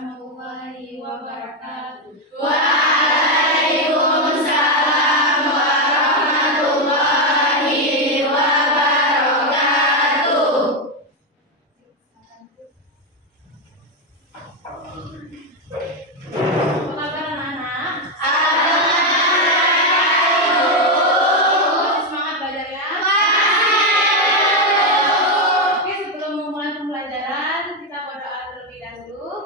warahmatullahi wabarakatuh. Waalaikumsalam warahmatullahi wabarakatuh. Apa kabar anak-anak? Semangat belajar ya? Oke, sebelum memulai pembelajaran kita berdoa terlebih dahulu.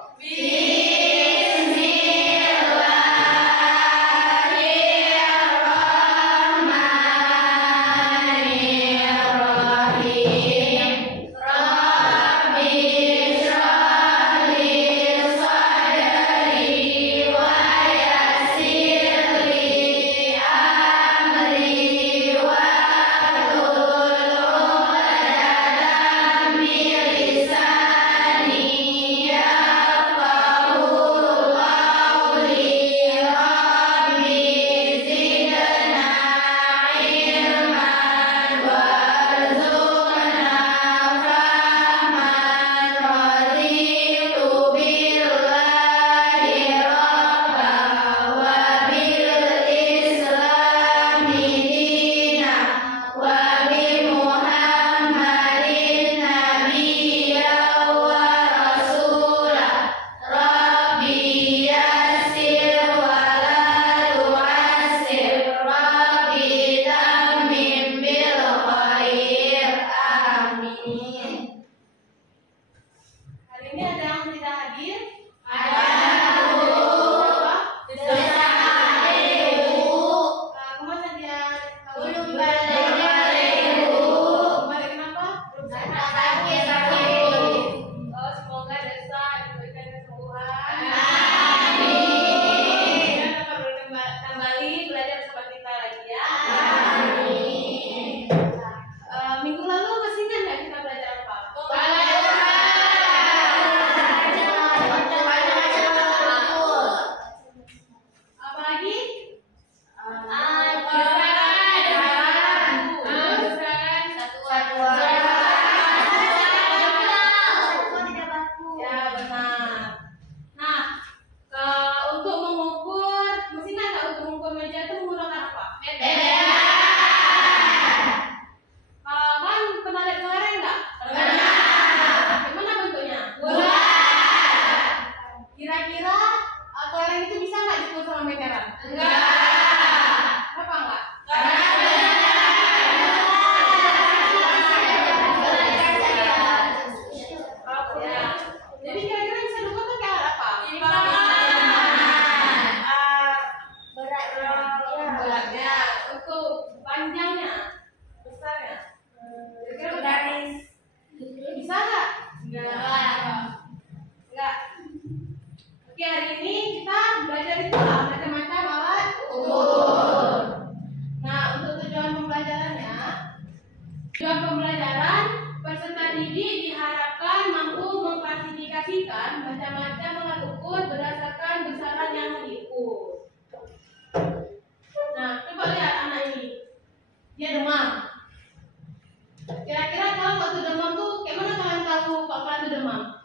Tujuan pembelajaran, peserta didik diharapkan mampu mengklasifikasikan macam-macam alat ukur berdasarkan besaran yang diukur. Nah, coba lihat anak ini, dia demam. Kira-kira tahu waktu demam tuh, kayak mana kalian tahu kalau itu demam?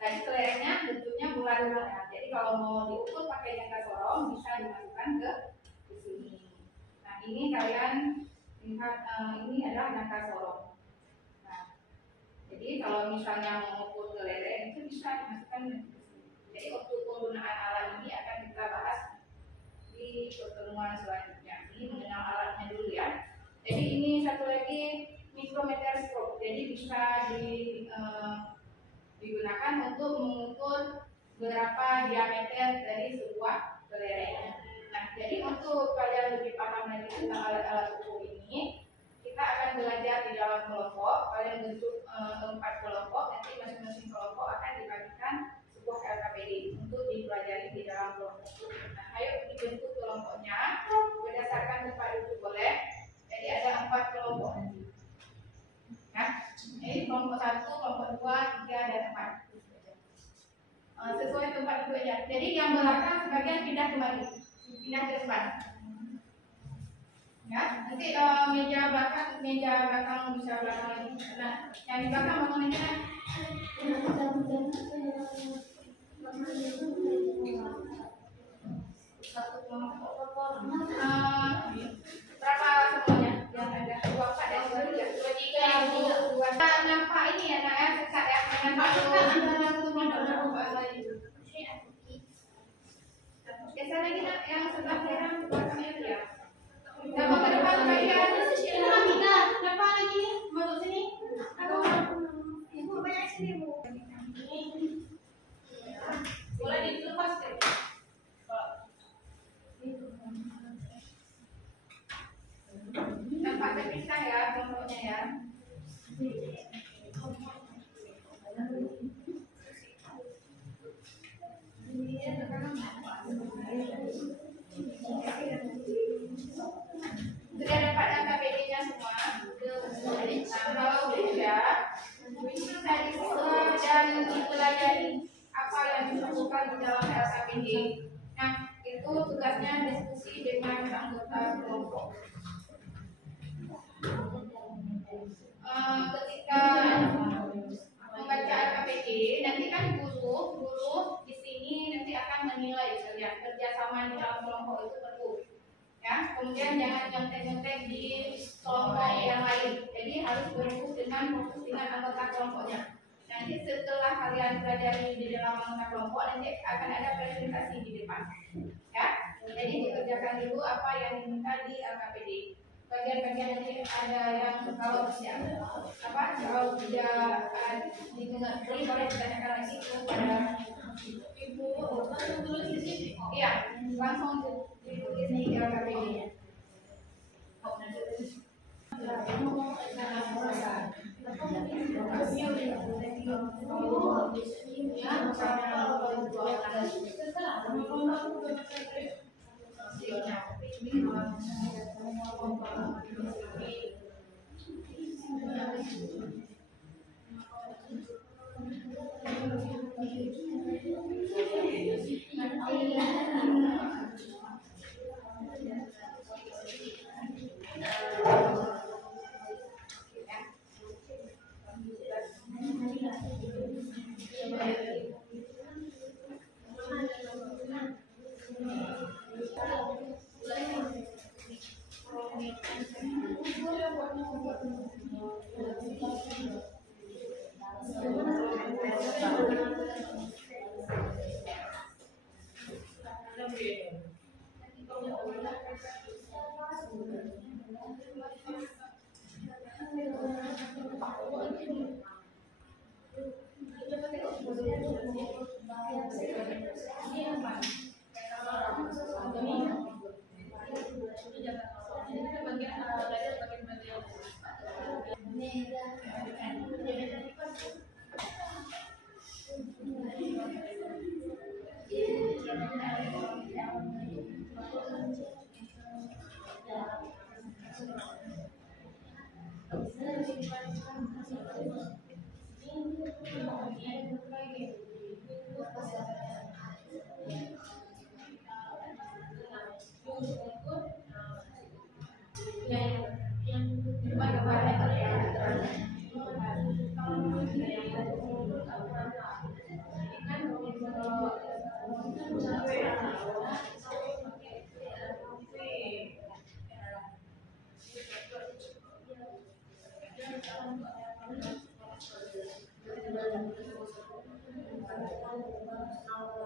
Tadi kelerengnya bentuknya bulat. Nah, jadi kalau mau diukur pakai jangka sorong bisa dimasukkan ke sini. Nah, ini kalian lihat ini adalah jangka sorong. Nah, jadi kalau misalnya mau ukur kelereng itu bisa dimasukkan ke sini. Jadi untuk penggunaan alat ini akan kita bahas di pertemuan selanjutnya. Ini mengenal alatnya dulu ya. Jadi ini satu lagi mikrometer stroke. Jadi bisa digunakan untuk mengukur berapa diameter dari sebuah kelereng. Nah, jadi untuk kalian lebih paham lagi tentang alat-alat ukur ini, kita akan belajar di dalam kelompok. Kalian bentuk 4 kelompok, nanti masing-masing kelompok akan dibagikan sebuah LKPD untuk dipelajari di dalam kelompok. Nah, ayo dibentuk kelompoknya berdasarkan tempat duduk boleh. Jadi ada 4 kelompok nanti. Nah, ini kelompok 1, kelompok 2, 3, dan 4. Sesuai tempat duduknya. Jadi yang belakang sebagian pindah kembali, pindah ke depan. Ya, nanti meja belakang bisa belakang lagi. Nah, yang di belakang bangun aja. Satu kelompok. Berapa semuanya? Yang ada 24 dan 23. 23. Nampak ini ya, nak ya, sekat ya. Nampak juga antara kelompok lain. Geser lagi nak, yang sebelah kanan belakangnya dia. Nampak ke depan bagian. Ini Hamida, kenapa lagi masuk sini? Ibu banyak sini, Bu. Boleh dilepas kan? Nampak terpisah ya kelompoknya ya. Sudah dapat LKPD-nya semua. Nah, kalau sudah bisa diukur dan dipelajari apa yang dimasukkan di dalam LKPD. Nah, itu tugasnya diskusi dengan anggota kelompok. Ketika membaca LKPD, nanti kan guru di sini nanti akan menilai kalian kerjasama di dalam kelompok itu perlu. Ya, kemudian jangan nyontek-nyontek di kelompok yang lain. Jadi harus fokus dengan anggota kelompoknya. Nanti setelah kalian pelajari di dalam anggota kelompok, nanti akan ada presentasi di depan. Ya, jadi dikerjakan dulu apa yang diminta di LKPD. Bagian-bagian nanti ada yang kalau tidak didengar boleh ditanyakan lagi kepada ibu. Tulis di sini. Iya, langsung ditulis di LKPD-nya. Oke,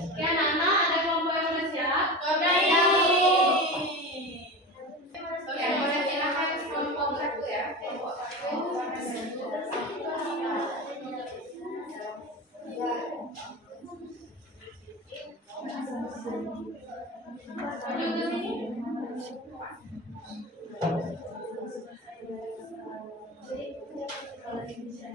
anak-anak, ada kelompok yang sudah siap? Oke, boleh silakan kelompok satu ya. Kelompok satu. Maju ke sini.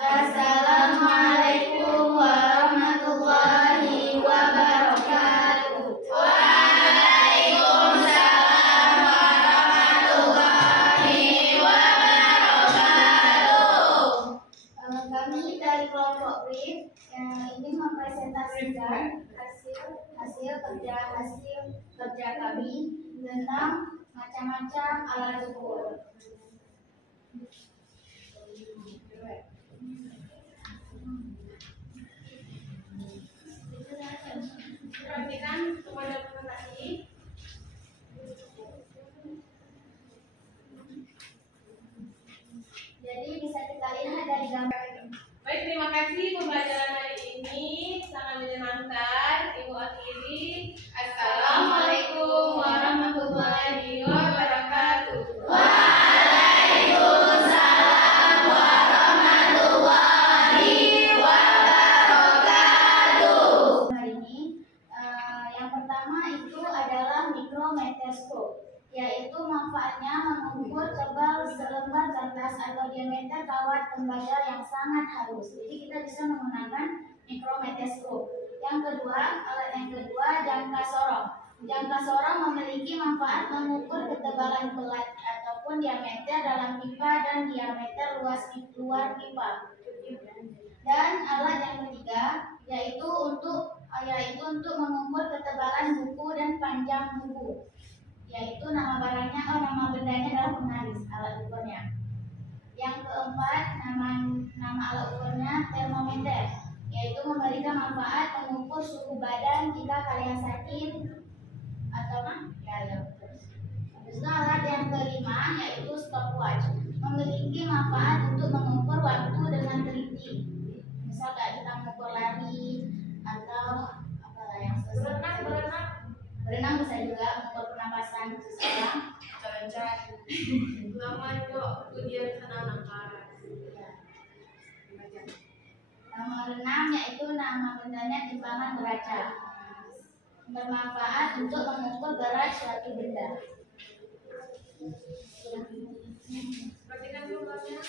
Assalamualaikum warahmatullahi wabarakatuh. Waalaikumsalam warahmatullahi wabarakatuh. Kami dari kelompok BRIF yang ingin mempresentasikan hasil kerja kami tentang macam-macam alat ukur. Perhatikan kepada presentasi. Jadi bisa kita lihat dari gambar ini. Baik, terima kasih pembelajaran hari ini sangat menyenangkan. Ibu akhiri. Assalamualaikum warahmatullahi wabarakatuh. Waalaikumsalam warahmatullahi keras atau diameter kawat tembaga yang sangat halus. Jadi kita bisa menggunakan mikrometeskop. Yang kedua, alat yang kedua, jangka sorong. Jangka sorong memiliki manfaat mengukur ketebalan pelat ataupun diameter dalam pipa dan diameter luar pipa. Dan alat yang ketiga yaitu untuk mengukur ketebalan buku dan panjang buku. Yaitu nama bendanya adalah pengaris alat ukurnya. Yang keempat, nama alat ukurnya termometer, yaitu memberikan manfaat mengukur suhu badan jika kalian sakit atau alat yang kelima yaitu stopwatch, memiliki manfaat untuk mengukur waktu dengan teliti. Misal kayak kita mengukur lari atau yang berenang bisa juga mengukur pernapasan seseorang. Lama itu dia sana nangkas. Nama renang yaitu nama bendanya timbangan beraca, bermanfaat untuk mengukur berat suatu benda. Perhatikan dulu gambarnya.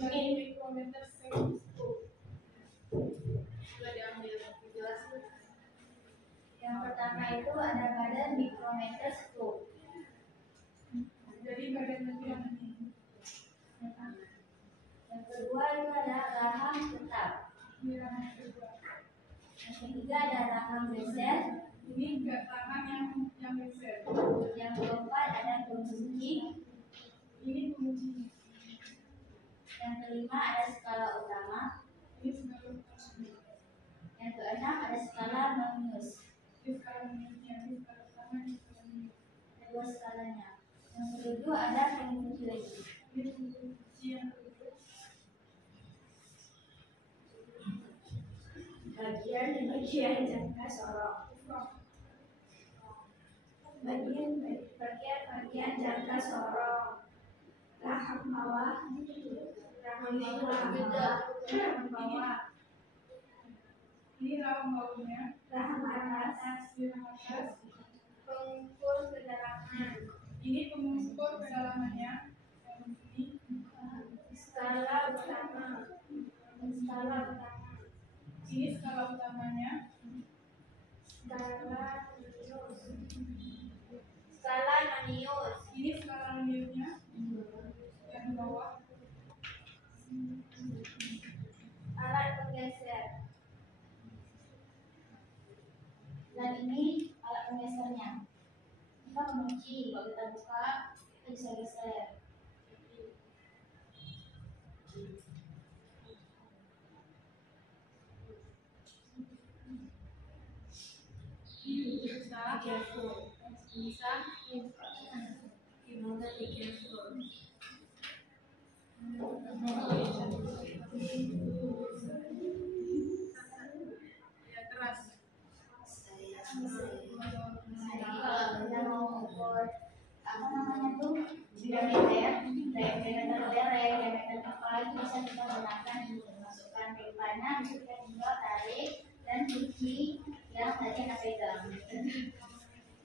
Bagian mikrometer Yang pertama itu ada badan mikrometer scope. Jadi bagian yang ini. Yang kedua itu ada rahang tetap. Yang kedua. Yang ketiga ada rahang beser. Ini enggak tangan yang besar. Yang keempat ada pengunci. Ini penguncinya. Yang kelima ada skala utama. Ini skala utama. Yang keenam ada skala Magnus. Ini skala minusnya. Ini skala utama. Ini skala minus. Ada dua skalanya. Yang ketujuh ada pengunci lagi. Ini pengunci yang kedua. Bagian jangka sorong. Bagian jangka sorong. Rahang bawah. Rahang bawah. Ini rahang bawahnya. Rahang atas. Ini rahang atas. Pengukur kedalaman. Ini pengukur kedalamannya. Yang ini. Skala utama. Skala utama. Ini skala utamanya. Skala Manius. Skala Manius. Ini skala minusnya. Yang bawah. Alat penggeser. Dan ini alat penggesernya. Kita mengunci, kalau kita buka kita bisa geser. Bisa gimana careful. Ya keras. Kalau kita mau mengukur apa namanya tuh diameter kepala itu bisa kita gunakan masukkan pipanya, kita tinggal tarik dan kunci yang tadi kita pegang.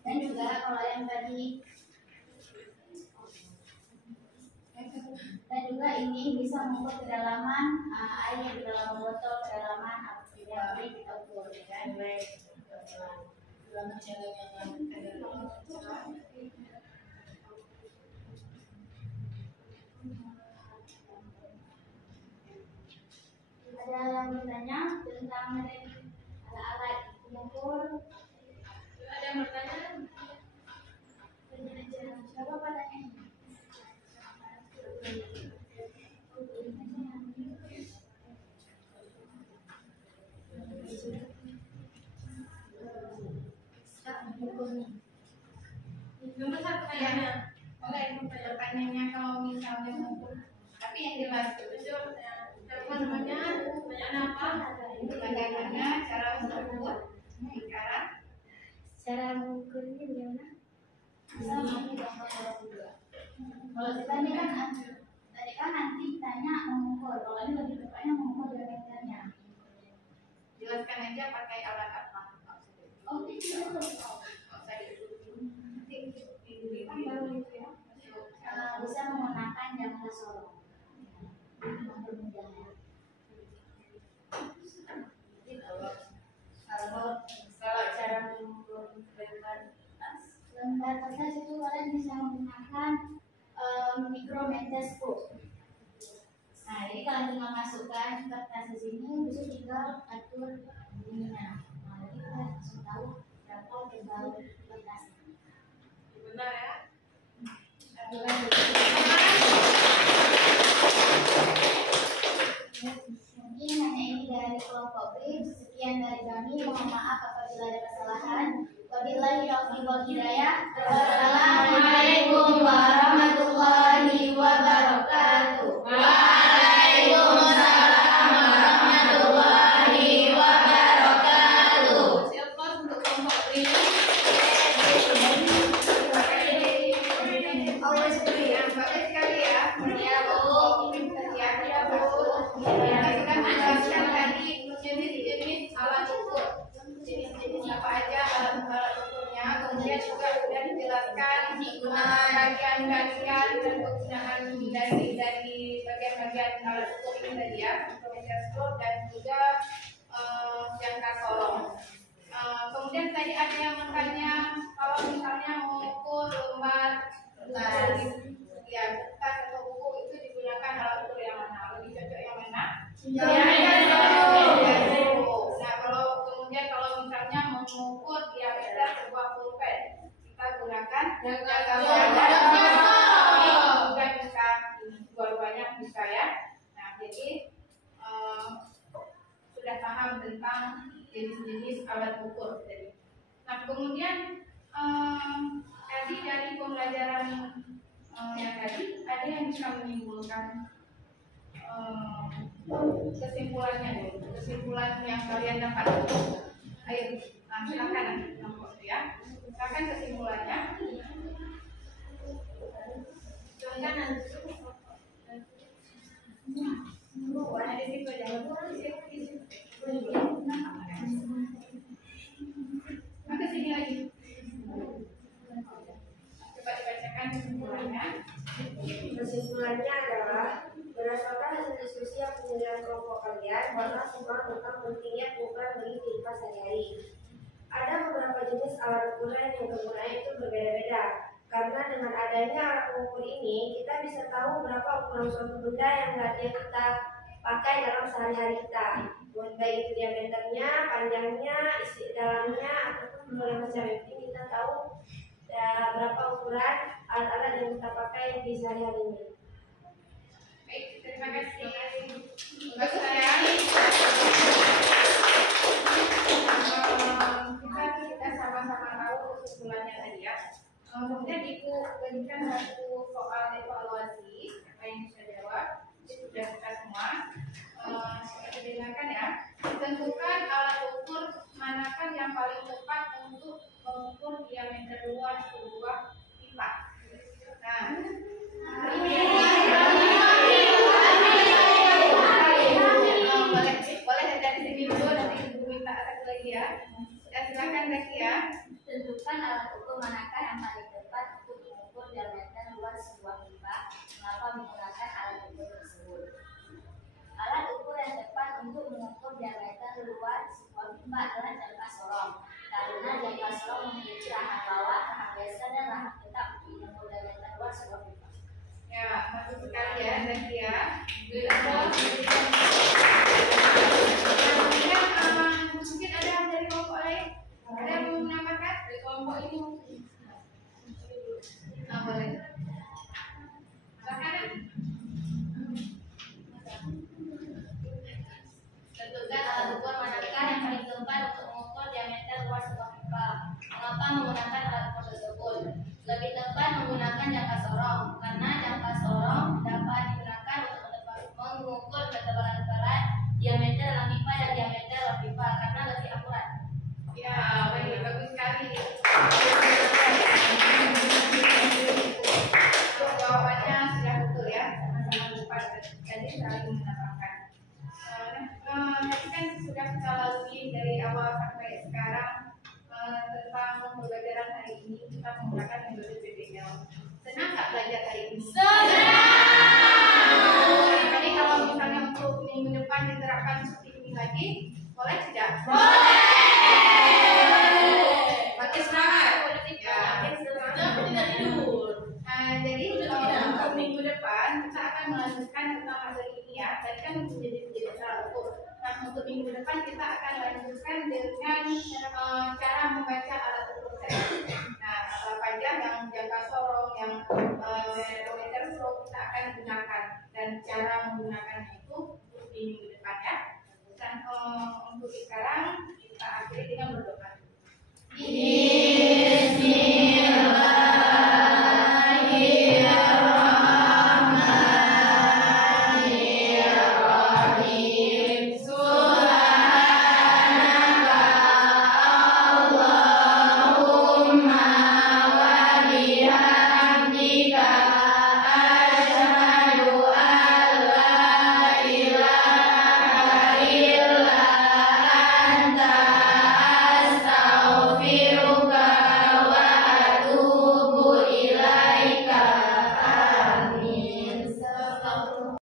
Dan juga kalau yang tadi dan juga ini bisa mengukur kedalaman air di dalam botol, kedalaman yang boleh kita ukur, kan? Ada yang bertanya tentang alat-alat mengukur? Ada yang bertanya? Tanya aja. Siapa tanya? Nomor satu pertanyaannya. Oke, pertanyaannya kalau misalnya mengukur, tapi yang jelas itu apa namanya? Pertanyaan apa? Bagaimana cara mengukur Cara mengukurnya bagaimana? Sama ini contoh sorong juga. Kalau tadi kan nanti tanya mengukur, kalau ini lebih tepatnya mengukur diameternya. Jelaskan aja pakai alat apa. Oh, ini Nggak usah ditutup. Minggu kan baru itu ya. bisa menggunakan jangka sorong. Mempermudah ya. Kalau cara mengukur Lembar kertas itu kalian bisa menggunakan mikrometeskop. Nah, jadi kalian tinggal masukkan kertas di sini, bisa tinggal atur ininya. Nah, jadi kalian langsung tahu berapa tebal kertasnya. benar ya. Mungkin hanya ini dari kelompok BRIM. Sekian dari kami. Mohon maaf apabila ada kesalahan. Wabillahi taufiq wal hidayah. Wassalamualaikum warahmatullahi wabarakatuh. Waalaikumsalam warahmatullahi wabarakatuh. Siapa untuk kelompok BRIM? Always agree ya, bagus sekali ya. Ya Bu, ya Bu. Kita sudah menjelaskan tadi jenis-jenis alat ukur, jenis-jenis apa aja alat ukurnya. Kemudian juga sudah dijelaskan bagian-bagian dan penggunaan dari bagian-bagian alat ukur ini tadi ya, mikrometeskop dan juga jangka sorong. Kemudian tadi ada yang bertanya kalau misalnya mengukur lembar ya kertas atau buku itu digunakan alat ukur yang mana? Lebih cocok yang mana? Nah, kalau misalnya mengukur diameter sebuah pulpen, kita gunakan jangka sorong. Juga bisa dua-duanya bisa ya. Nah, jadi sudah paham tentang jenis-jenis alat ukur tadi. Nah, kemudian tadi dari pembelajaran yang tadi ada yang bisa menyimpulkan kesimpulan yang kalian dapat. Ayo, silakan ya. Silakan kesimpulannya. Silakan ada di situ aja. Ke sini lagi. Coba dibacakan kesimpulannya. Kesimpulannya adalah berdasarkan hasil diskusi yang penilaian kelompok kalian dapat semua tentang pentingnya pengukuran bagi kehidupan sehari-hari. Ada beberapa jenis alat ukuran yang kegunaannya itu berbeda-beda. Karena dengan adanya alat ukur ini, kita bisa tahu berapa ukuran suatu benda yang kita pakai dalam sehari-hari kita. Baik itu diameternya, panjangnya, isi dalamnya, ataupun berbagai macam. Yang penting kita tahu berapa ukuran alat-alat yang kita pakai di sehari-harinya. Baik, terima kasih. Bagus ya. Kita sama-sama tahu kesimpulannya tadi ya. Kemudian Ibu berikan satu soal evaluasi apa yang bisa jawab. Itu sudah kita semua. Kita dengarkan ya. Tentukan alat ukur manakah yang paling tepat untuk mengukur diameter luar sebuah pipa. Nah, boleh dari sini dulu, nanti Ibu minta satu lagi ya. Ya silakan lagi ya. Tentukan alat ukur manakah yang paling tepat untuk mengukur diameter luar sebuah pipa. Mengapa menggunakan alat ukur tersebut? Alat ukur yang tepat untuk mengukur diameter luar sebuah pipa adalah jangka sorong. Karena jangka sorong memiliki rahang bawah, rahang dasar, dan rahang tetap untuk mengukur diameter luar sebuah pipa. Ya, bagus sekali ya, Zaki ya. Mungkin ada dari kelompok lain? Ada yang mau menambahkan dari kelompok ini? Nah, boleh. Silakan. Tentukan alat ukur manakah yang paling tepat untuk mengukur diameter lagi? Boleh tidak? Makin semangat. Ya. Jangan tidak tidur. Jadi Tidak. untuk minggu depan kita akan melanjutkan tentang materi ini ya. Tadi kan menjadi salah satu. Nah untuk minggu depan kita akan lanjutkan dengan cara membaca alat